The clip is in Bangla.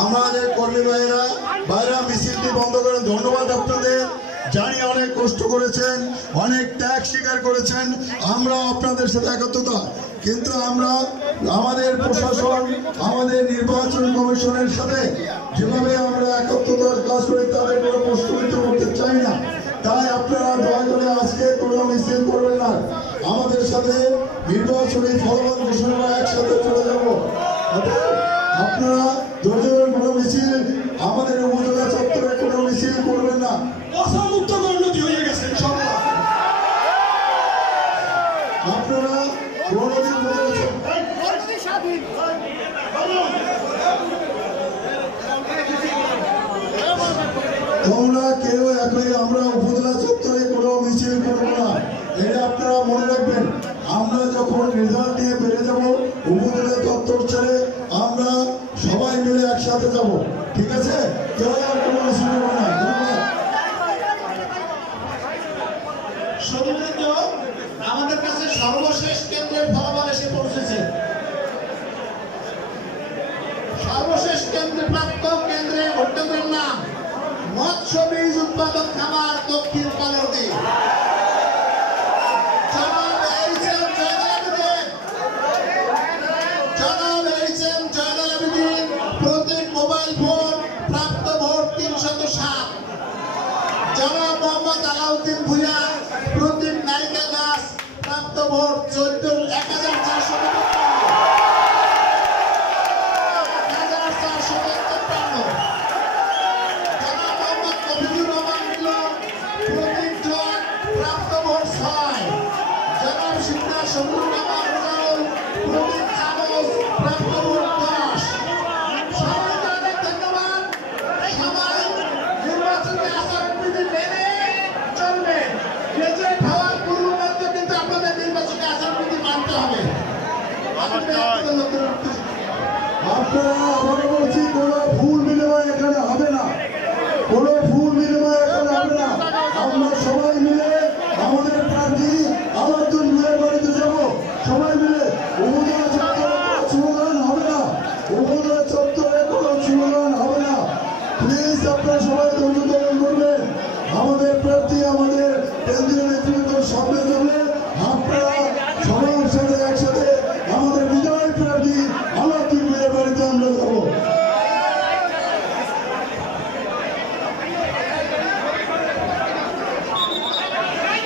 আমাদের কর্মী ভাইরা মিছিলটি বন্ধ করেন। ধন্যবাদ আপনাদের। জানি অনেক কষ্ট করেছেন, অনেক ত্যাগ স্বীকার করেছেন। আমরা আপনাদের সাথে একত্রতা, কিন্তু আমরা আমাদের প্রশাসন, আমাদের নির্বাচন কমিশনের সাথে যেভাবে আমরা একত্রতার কাজ করি তাদের কোনো প্রশ্নবিদ্ধ করতে চাই না। তাই আপনারা দয়া করে আজকে কোনো মিছিল করবেন না। আমাদের সাথে নির্বাচনী ফলাফল ঘোষণা করে একসাথে চলে যাব। আপনারা ধৈর্যের কোনো মিছিল আমাদের উপজেলা চত্বরে কোনো মিছিল করবেন না। অসমুক্ত উন্নতি হয়ে গেছে আপনারা তোমরা কেউ একই আমরা উপজেলা চত্বরে কোনো মিছিল করবো না, এটা আপনারা মনে রাখবেন। আমরা যখন রেজাল্ট নিয়ে বেড়ে যাব উপজেলা চত্বর ছেড়ে আমরা সবাই মিলে একসাথে যাব, ঠিক আছে? কেউ আর কোনো মিছিল করবো না। আমাদের কাছে সর্বশেষ কেন্দ্রের ফলাফল এসে পৌঁছেছে। সর্বশেষ কেন্দ্রে প্রাপ্ত কেন্দ্রে ভোটারদের নাম মৎস্য বীজ উৎপাদক খামার দক্ষিণ কালরদি, প্রত্যেক মোবাইল ফোন প্রাপ্ত ভোট 307। জনাব মোহাম্মদ আলাউদ্দিন ভুঁইয়া প্রদীপ নায়িকা গাছ প্রাপ্ত ভোট 14,453। জনাব মোহাম্মদ মফিজুর রহমান প্রদীপ জট প্রাপ্ত ভোট 6। জনাব শিবনা শমরুল কামাল প্রদীপ চামচ প্রাপ্ত ভোট 10। সবাইকে অনেক ধন্যবাদ। সবাই নির্বাচনী আচরণবিধি মেনে চলবে। গেজেট হওয়ার পূর্ববর্তী কিন্তু আপনাদের নির্বাচনী আচরণবিধি মানতে হবে। আপনারা আবারও বলছি, কোনো ভুল বিনিময় এখানে হবে না, কোনো ভুল বিনিময় এখানে হবে না। আমরা সবাই মিলে আমাদের প্রার্থী আলাউদ্দিন ভুঁইয়ার বাড়িতে যাব, সবাই মিলে